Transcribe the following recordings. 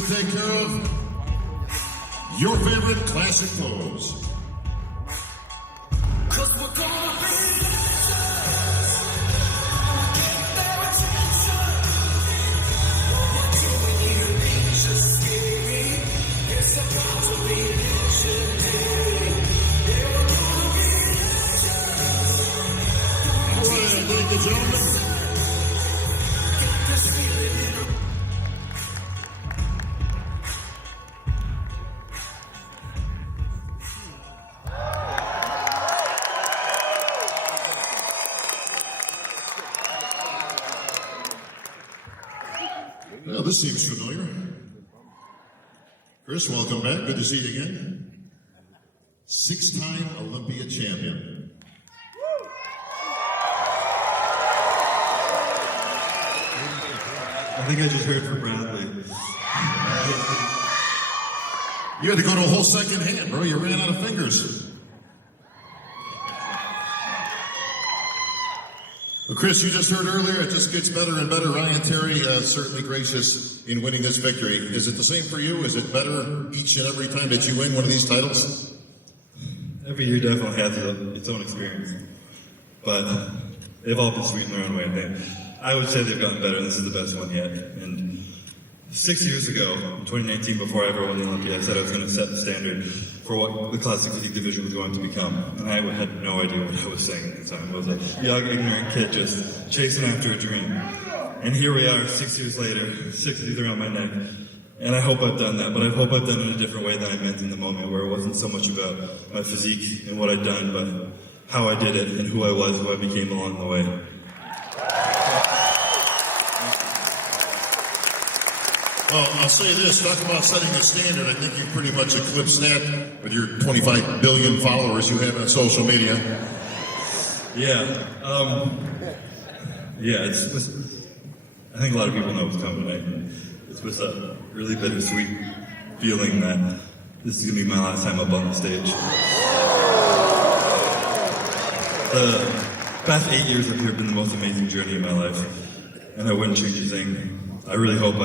to take care of your favorite classic pose. Cause we're gonna be Ladies and gentlemen, well, this seems familiar. Chris, welcome back. Good to see you again. 6-time Olympia champion. I think I just heard from Bradley. You had to go to a whole second hand, bro. You ran out of fingers. Well, Chris, you just heard earlier, it just gets better and better. Ryan Terry, certainly gracious in winning this victory. Is it the same for you? Is it better each and every time that you win one of these titles? Every year definitely has its own experience. But they've all been sweet in their own way. I would say they've gotten better. This is the best one yet. And 6 years ago, in 2019, before I ever won the Olympia, I said I was going to set the standard for what the Classic Physique division was going to become. And I had no idea what I was saying at the time. I was a young, ignorant kid just chasing after a dream. And here we are, 6 years later, 6 years around my neck. And I hope I've done that, but I hope I've done it in a different way than I meant in the moment, where it wasn't so much about my physique and what I'd done, but how I did it and who I was, who I became along the way. Well, I'll say this, talk about setting the standard. I think you've pretty much eclipsed that with your 25 billion followers you have on social media. Yeah. I think a lot of people know what's coming, right? It's with a really bittersweet feeling that this is going to be my last time up on the stage. The past 8 years up here have been the most amazing journey of my life, and I wouldn't change a thing. I really hope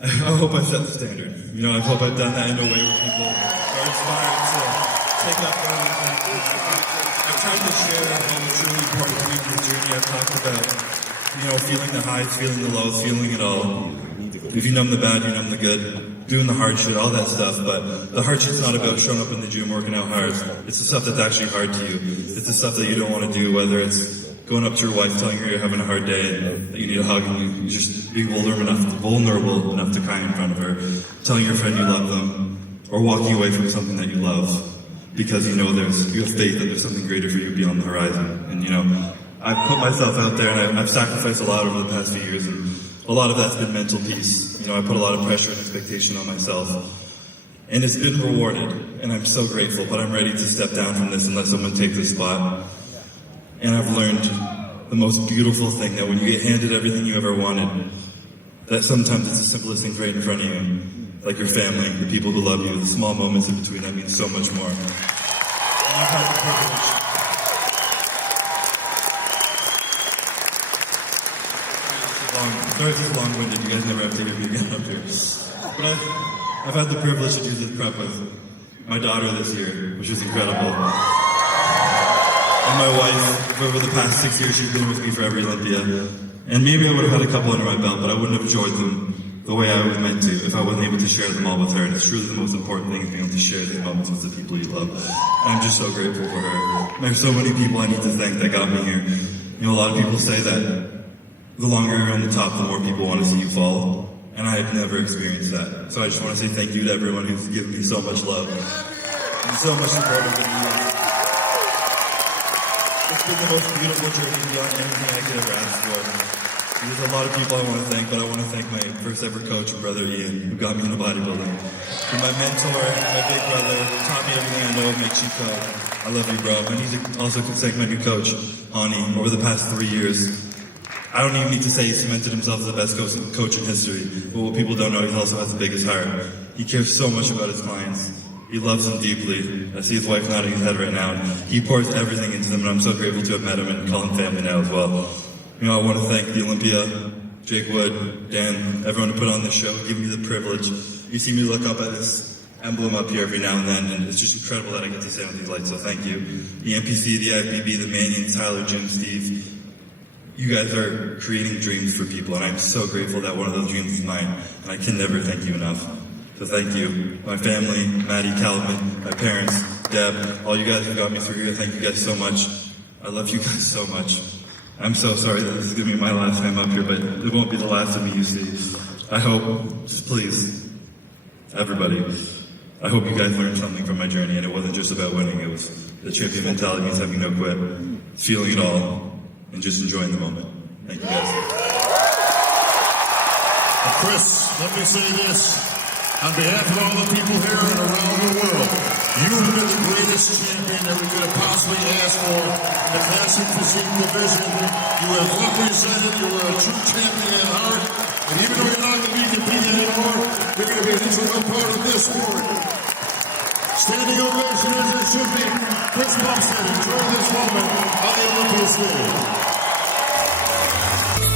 I hope I've set the standard. You know, I hope I've done that in a way where people are inspired to take up running. I've tried to share all the truly important things in the journey. I've talked about, you know, feeling the highs, feeling the lows, feeling it all. If you numb the bad, you numb the good. Doing the hard shit, all that stuff. But the hard shit's not about showing up in the gym, working out hard. It's the stuff that's actually hard to you. It's the stuff that you don't want to do, whether it's going up to your wife, telling her you're having a hard day and that you need a hug, and you just being vulnerable enough to cry in front of her, telling your friend you love them, or walking away from something that you love because you know you have faith that there's something greater for you beyond the horizon. And you know, I've put myself out there and I've sacrificed a lot over the past few years, and a lot of that's been mental peace. You know, I put a lot of pressure and expectation on myself, and it's been rewarded, and I'm so grateful. But I'm ready to step down from this and let someone take this spot. And I've learned the most beautiful thing, that when you get handed everything you ever wanted, that sometimes it's the simplest things right in front of you, like your family, the people who love you, the small moments in between, that mean so much more. And I've had the privilege. Sorry if it's long-winded, you guys never have to hear me again up here. But I've had the privilege to do this prep with my daughter this year, which is incredible. And my wife, over the past 6 years, she's been with me for every Olympia. And maybe I would have had a couple under my belt, but I wouldn't have enjoyed them the way I was meant to if I wasn't able to share them all with her. And it's truly the most important thing, is being able to share these moments with the people you love. And I'm just so grateful for her. And there's so many people I need to thank that got me here. You know, a lot of people say that the longer you're on the top, the more people want to see you fall. And I have never experienced that. So I just want to say thank you to everyone who's given me so much love and so much support over the years. It's been the most beautiful journey beyond anything I could ever ask for. There's a lot of people I want to thank, but I want to thank my first ever coach and brother Ian, who got me into bodybuilding. And my mentor, my big brother, taught me everything I know, makes you coach. I love you, bro. I need to also thank my new coach, Ani, over the past 3 years. I don't even need to say he cemented himself as the best coach in history, but what people don't know, he also has the biggest heart. He cares so much about his clients. He loves them deeply. I see his wife nodding his head right now. He pours everything into them, and I'm so grateful to have met him and call him family now as well. You know, I want to thank the Olympia Jake Wood, Dan, everyone who put on this show, giving me the privilege. You see me look up at this emblem up here every now and then, and it's just incredible that I get to stand with these lights, so thank you. The NPC, the IFBB, the Manions, Tyler, Jim, Steve, you guys are creating dreams for people, and I'm so grateful that one of those dreams is mine, and I can never thank you enough. So thank you. My family, Maddie, Calvin, my parents, Deb, all you guys who got me through here, thank you guys so much. I love you guys so much. I'm so sorry that this is going to be my last time up here, but it won't be the last of me you see. I hope, just please, everybody, I hope you guys learned something from my journey, and it wasn't just about winning. It was the champion mentality means having no quit, feeling it all, and just enjoying the moment. Thank you guys. Chris, let me say this. On behalf of all the people here and around the world, you have been the greatest champion that we could have possibly asked for in the Classic Physique division. You have represented, you were a true champion at heart, and even though you're not going to be competing anymore, you're going to be an integral part of this sport. Standing ovation as it should be. Chris Bumstead, enjoy this moment on the Olympia stage.